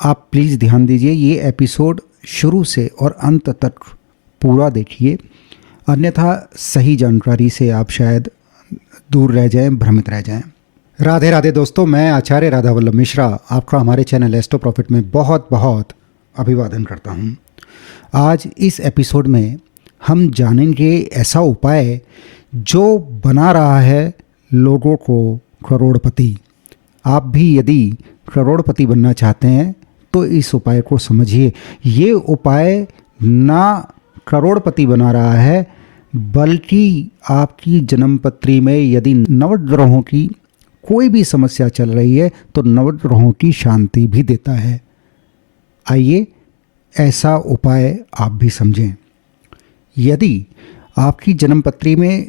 आप प्लीज़ ध्यान दीजिए, ये एपिसोड शुरू से और अंत तक पूरा देखिए, अन्यथा सही जानकारी से आप शायद दूर रह जाएं, भ्रमित रह जाएं। राधे राधे दोस्तों, मैं आचार्य राधा वल्लभ मिश्रा आपका हमारे चैनल एस्ट्रो प्रॉफिट में बहुत बहुत अभिवादन करता हूं। आज इस एपिसोड में हम जानेंगे ऐसा उपाय जो बना रहा है लोगों को करोड़पति। आप भी यदि करोड़पति बनना चाहते हैं तो इस उपाय को समझिए। ये उपाय ना करोड़पति बना रहा है, बल्कि आपकी जन्मपत्री में यदि नवग्रहों की कोई भी समस्या चल रही है तो नवग्रहों की शांति भी देता है। आइए ऐसा उपाय आप भी समझें। यदि आपकी जन्मपत्री में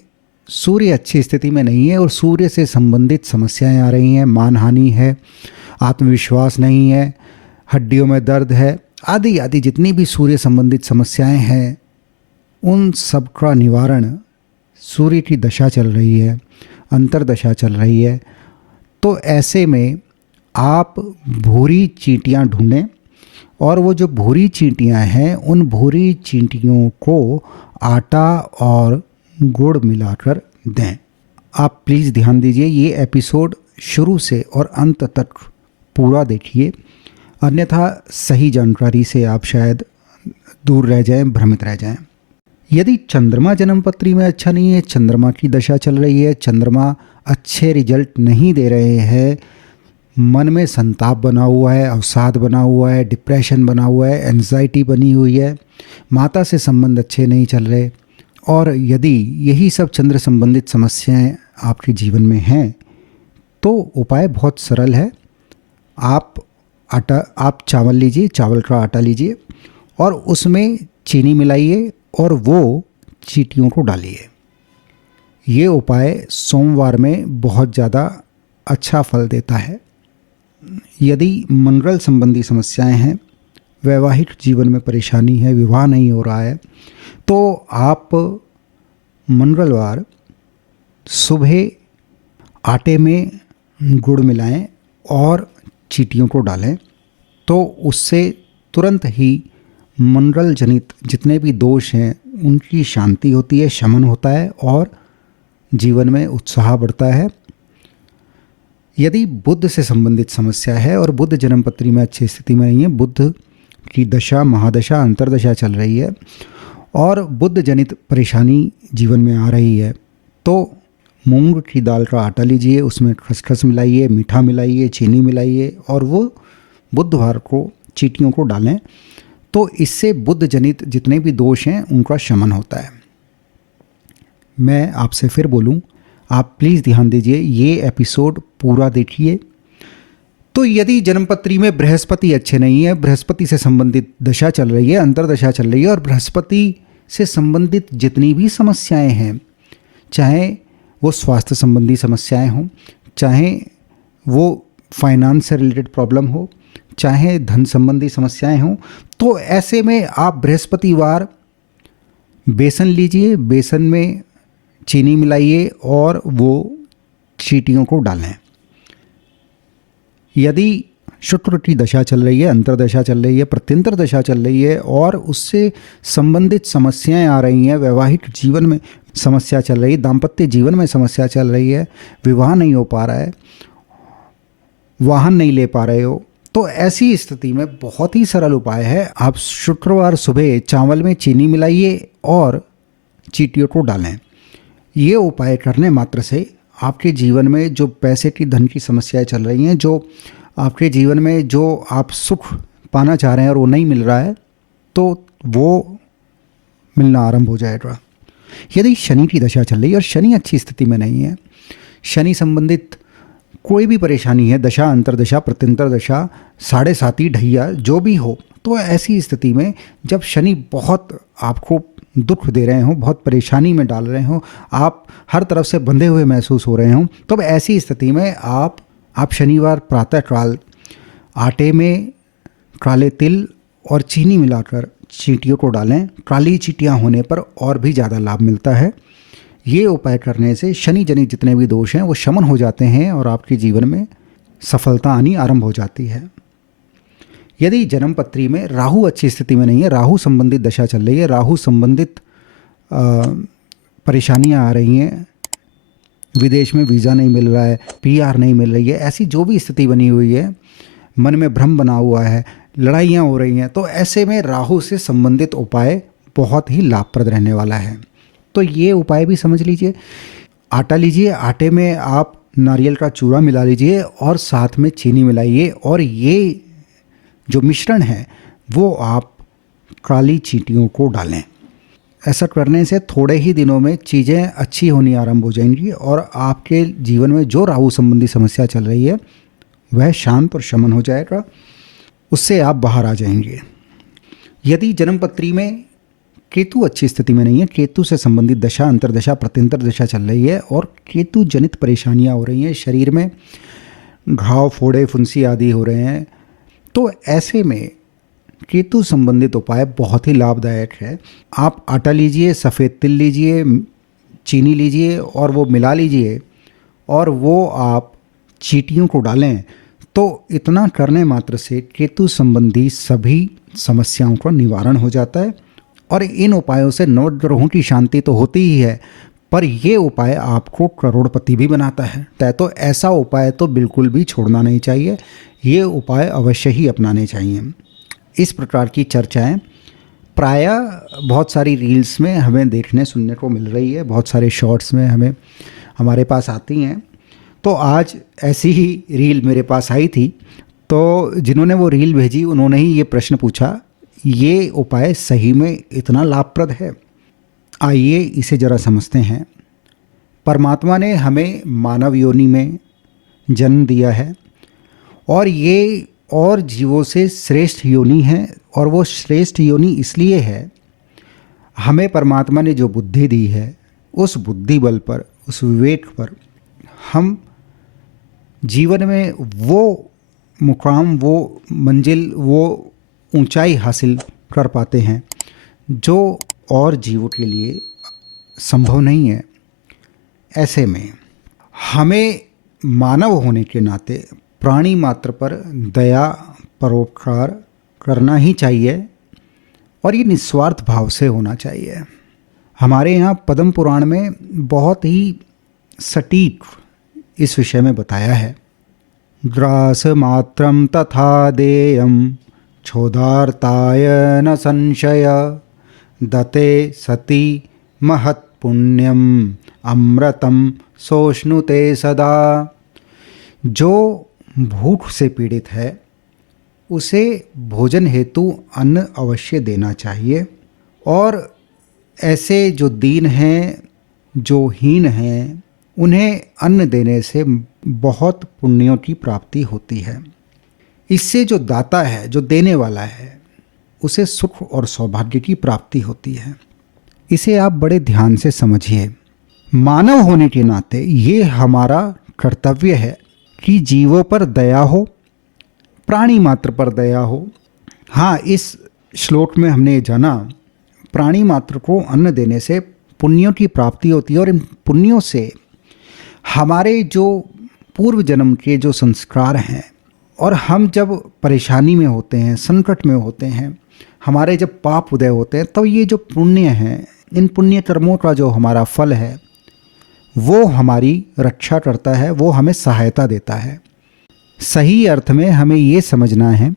सूर्य अच्छी स्थिति में नहीं है और सूर्य से संबंधित समस्याएं आ रही हैं, मानहानि है, आत्मविश्वास नहीं है, हड्डियों में दर्द है, आदि आदि जितनी भी सूर्य संबंधित समस्याएं हैं, उन सब का निवारण, सूर्य की दशा चल रही है, अंतर्दशा चल रही है, तो ऐसे में आप भूरी चींटियां ढूंढें और वो जो भूरी चींटियां हैं उन भूरी चींटियों को आटा और गुड़ मिलाकर दें। आप प्लीज़ ध्यान दीजिए, ये एपिसोड शुरू से और अंत तक पूरा देखिए, अन्यथा सही जानकारी से आप शायद दूर रह जाएं, भ्रमित रह जाएं। यदि चंद्रमा जन्मपत्री में अच्छा नहीं है, चंद्रमा की दशा चल रही है, चंद्रमा अच्छे रिजल्ट नहीं दे रहे हैं, मन में संताप बना हुआ है, अवसाद बना हुआ है, डिप्रेशन बना हुआ है, एंजाइटी बनी हुई है, माता से संबंध अच्छे नहीं चल रहे, और यदि यही सब चंद्र संबंधित समस्याएं आपके जीवन में हैं तो उपाय बहुत सरल है। आप चावल लीजिए, चावल का आटा लीजिए और उसमें चीनी मिलाइए और वो चींटियों को डालिए। ये उपाय सोमवार में बहुत ज़्यादा अच्छा फल देता है। यदि मंगल संबंधी समस्याएं हैं, वैवाहिक जीवन में परेशानी है, विवाह नहीं हो रहा है, तो आप मंगलवार सुबह आटे में गुड़ मिलाएं और चींटियों को डालें, तो उससे तुरंत ही मंगल जनित जितने भी दोष हैं उनकी शांति होती है, शमन होता है और जीवन में उत्साह बढ़ता है। यदि बुध से संबंधित समस्या है और बुध जन्मपत्री में अच्छी स्थिति में नहीं है, बुध की दशा, महादशा, अंतर्दशा चल रही है और बुध जनित परेशानी जीवन में आ रही है, तो मूंग की दाल का आटा लीजिए, उसमें खसखस मिलाइए, मीठा मिलाइए, चीनी मिलाइए और वो बुधवार को चींटियों को डालें, तो इससे बुध जनित जितने भी दोष हैं उनका शमन होता है। मैं आपसे फिर बोलूं, आप प्लीज़ ध्यान दीजिए, ये एपिसोड पूरा देखिए। तो यदि जन्मपत्री में बृहस्पति अच्छे नहीं है, बृहस्पति से संबंधित दशा चल रही है, अंतर्दशा चल रही है और बृहस्पति से संबंधित जितनी भी समस्याएं हैं, चाहे वो स्वास्थ्य संबंधी समस्याएं हों, चाहे वो फाइनेंस से रिलेटेड प्रॉब्लम हो, चाहे धन संबंधी समस्याएं हों, तो ऐसे में आप बृहस्पतिवार बेसन लीजिए, बेसन में चीनी मिलाइए और वो चींटियों को डालें। यदि शुक्र की दशा चल रही है, अंतर्दशा चल रही है, प्रत्यंतर दशा चल रही है और उससे संबंधित समस्याएं आ रही हैं, वैवाहिक जीवन में समस्या चल रही है, दाम्पत्य जीवन में समस्या चल रही है, विवाह नहीं हो पा रहा है, वाहन नहीं ले पा रहे हो, तो ऐसी स्थिति में बहुत ही सरल उपाय है। आप शुक्रवार सुबह चावल में चीनी मिलाइए और चींटियों को डालें। ये उपाय करने मात्र से आपके जीवन में जो पैसे की, धन की समस्याएं चल रही हैं, जो आपके जीवन में जो आप सुख पाना चाह रहे हैं और वो नहीं मिल रहा है, तो वो मिलना आरंभ हो जाएगा। यदि शनि की दशा चल रही है और शनि अच्छी स्थिति में नहीं है, शनि संबंधित कोई भी परेशानी है, दशा, अंतर्दशा, प्रत्यंतर दशा, साढ़े साती, ढैया जो भी हो, तो ऐसी स्थिति में जब शनि बहुत आपको दुख दे रहे हों, बहुत परेशानी में डाल रहे हों, आप हर तरफ से बंधे हुए महसूस हो रहे हों, तो ऐसी स्थिति में आप शनिवार प्रातःकाल आटे में काले तिल और चीनी मिलाकर चींटियों को डालें। काली चींटियाँ होने पर और भी ज़्यादा लाभ मिलता है। ये उपाय करने से शनि जनित जितने भी दोष हैं वो शमन हो जाते हैं और आपके जीवन में सफलता आनी आरंभ हो जाती है। यदि जन्म पत्री में राहु अच्छी स्थिति में नहीं है, राहु संबंधित दशा चल रही है, राहु संबंधित परेशानियां आ रही हैं, विदेश में वीज़ा नहीं मिल रहा है, पीआर नहीं मिल रही है, ऐसी जो भी स्थिति बनी हुई है, मन में भ्रम बना हुआ है, लड़ाइयाँ हो रही हैं, तो ऐसे में राहु से संबंधित उपाय बहुत ही लाभप्रद रहने वाला है। तो ये उपाय भी समझ लीजिए। आटा लीजिए, आटे में आप नारियल का चूरा मिला लीजिए और साथ में चीनी मिलाइए, और ये जो मिश्रण है वो आप काली चींटियों को डालें। ऐसा करने से थोड़े ही दिनों में चीज़ें अच्छी होनी आरंभ हो जाएंगी और आपके जीवन में जो राहु संबंधी समस्या चल रही है वह शांत और शमन हो जाएगा, उससे आप बाहर आ जाएंगे। यदि जन्मपत्री में केतु अच्छी स्थिति में नहीं है, केतु से संबंधित दशा, अंतर्दशा, प्रत्यंतर दशा चल रही है और केतु जनित परेशानियां हो रही हैं, शरीर में घाव, फोड़े, फुंसी आदि हो रहे हैं, तो ऐसे में केतु संबंधित उपाय बहुत ही लाभदायक है। आप आटा लीजिए, सफ़ेद तिल लीजिए, चीनी लीजिए और वो मिला लीजिए और वो आप चींटियों को डालें, तो इतना करने मात्र से केतु संबंधी सभी समस्याओं का निवारण हो जाता है। और इन उपायों से नवग्रहों की शांति तो होती ही है, पर ये उपाय आपको करोड़पति भी बनाता है। तो ऐसा उपाय तो बिल्कुल भी छोड़ना नहीं चाहिए, ये उपाय अवश्य ही अपनाने चाहिए। इस प्रकार की चर्चाएं प्रायः बहुत सारी रील्स में हमें देखने सुनने को मिल रही है, बहुत सारे शॉर्ट्स में हमारे पास आती हैं। तो आज ऐसी ही रील मेरे पास आई थी, तो जिन्होंने वो रील भेजी उन्होंने ही ये प्रश्न पूछा, ये उपाय सही में इतना लाभप्रद है? आइए इसे ज़रा समझते हैं। परमात्मा ने हमें मानव योनि में जन्म दिया है और ये और जीवों से श्रेष्ठ योनि है, और वो श्रेष्ठ योनि इसलिए है, हमें परमात्मा ने जो बुद्धि दी है उस बुद्धि बल पर, उस विवेक पर हम जीवन में वो मुकाम, वो मंजिल, वो ऊंचाई हासिल कर पाते हैं जो और जीवों के लिए संभव नहीं है। ऐसे में हमें मानव होने के नाते प्राणी मात्र पर दया, परोपकार करना ही चाहिए और ये निस्वार्थ भाव से होना चाहिए। हमारे यहाँ पद्म पुराण में बहुत ही सटीक इस विषय में बताया है। ग्रास मात्रम तथा देयम क्षोधार्ताय न संशय, दते सति महत् पुण्यम अमृतम सोष्णुते सदा। जो भूख से पीड़ित है उसे भोजन हेतु अन्न अवश्य देना चाहिए, और ऐसे जो दीन हैं, जो हीन हैं, उन्हें अन्न देने से बहुत पुण्यों की प्राप्ति होती है। इससे जो दाता है, जो देने वाला है, उसे सुख और सौभाग्य की प्राप्ति होती है। इसे आप बड़े ध्यान से समझिए। मानव होने के नाते ये हमारा कर्तव्य है कि जीवों पर दया हो, प्राणी मात्र पर दया हो। हाँ, इस श्लोक में हमने जाना प्राणी मात्र को अन्न देने से पुण्यों की प्राप्ति होती है, और इन पुण्यों से हमारे जो पूर्व जन्म के जो संस्कार हैं, और हम जब परेशानी में होते हैं, संकट में होते हैं, हमारे जब पाप उदय होते हैं, तो ये जो पुण्य हैं, इन पुण्य कर्मों का जो हमारा फल है वो हमारी रक्षा करता है, वो हमें सहायता देता है। सही अर्थ में हमें ये समझना है,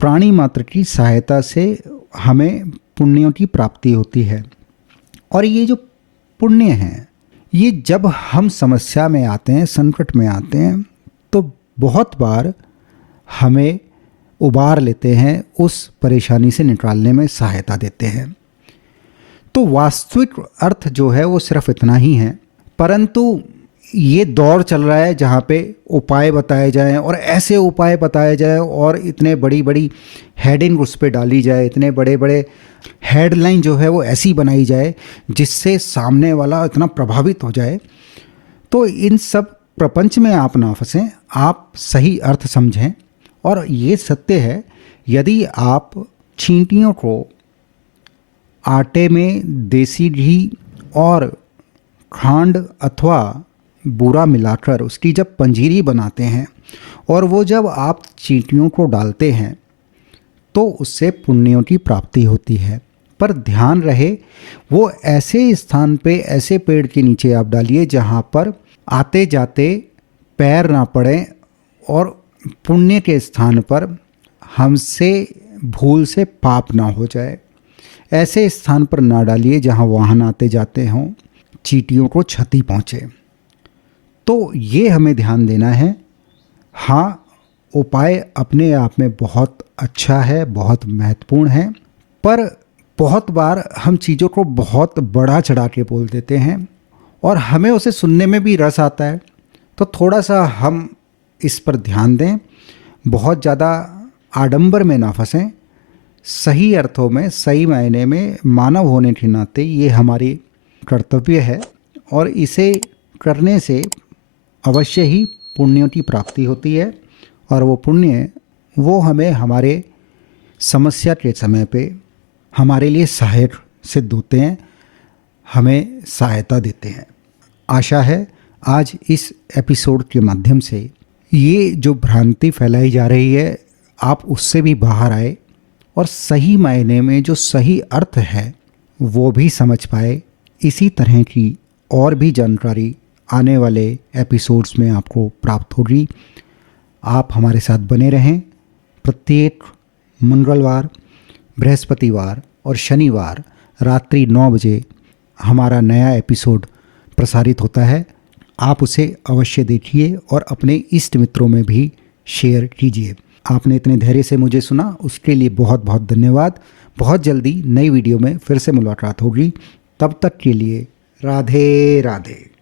प्राणी मात्र की सहायता से हमें पुण्यों की प्राप्ति होती है। और ये जो पुण्य हैं, ये जब हम समस्या में आते हैं, संकट में आते हैं, तो बहुत बार हमें उबार लेते हैं, उस परेशानी से निकालने में सहायता देते हैं। तो वास्तविक अर्थ जो है वो सिर्फ इतना ही है, परंतु ये दौर चल रहा है जहाँ पे उपाय बताए जाएं, और ऐसे उपाय बताए जाएं और इतने बड़ी बड़ी हेडिंग उस पर डाली जाए, इतने बड़े बड़े हेडलाइन जो है वो ऐसी बनाई जाए जिससे सामने वाला इतना प्रभावित हो जाए। तो इन सब प्रपंच में आप ना फंसें, आप सही अर्थ समझें। और ये सत्य है, यदि आप चींटियों को आटे में देसी घी और खांड अथवा बूरा मिलाकर उसकी जब पंजीरी बनाते हैं और वो जब आप चींटियों को डालते हैं तो उससे पुण्यों की प्राप्ति होती है। पर ध्यान रहे वो ऐसे स्थान पे, ऐसे पेड़ के नीचे आप डालिए जहाँ पर आते जाते पैर ना पड़े और पुण्य के स्थान पर हमसे भूल से पाप ना हो जाए। ऐसे स्थान पर ना डालिए जहाँ वाहन आते जाते हों, चींटियों को क्षति पहुँचे। तो ये हमें ध्यान देना है। हाँ, उपाय अपने आप में बहुत अच्छा है, बहुत महत्वपूर्ण है, पर बहुत बार हम चीज़ों को बहुत बड़ा चढ़ा के बोल देते हैं और हमें उसे सुनने में भी रस आता है। तो थोड़ा सा हम इस पर ध्यान दें, बहुत ज़्यादा आडंबर में ना फंसें। सही अर्थों में, सही मायने में मानव होने के नाते ये हमारी कर्तव्य है और इसे करने से अवश्य ही पुण्यों की प्राप्ति होती है और वो पुण्य वो हमें हमारे समस्या के समय पे हमारे लिए सहायक सिद्ध होते हैं, हमें सहायता देते हैं। आशा है आज इस एपिसोड के माध्यम से ये जो भ्रांति फैलाई जा रही है आप उससे भी बाहर आए और सही मायने में जो सही अर्थ है वो भी समझ पाए। इसी तरह की और भी जानकारी आने वाले एपिसोड्स में आपको प्राप्त होगी। आप हमारे साथ बने रहें। प्रत्येक मंगलवार, बृहस्पतिवार और शनिवार रात्रि 9 बजे हमारा नया एपिसोड प्रसारित होता है। आप उसे अवश्य देखिए और अपने इष्ट मित्रों में भी शेयर कीजिए। आपने इतने धैर्य से मुझे सुना, उसके लिए बहुत बहुत धन्यवाद। बहुत जल्दी नई वीडियो में फिर से मुलाकात होगी। तब तक के लिए राधे राधे।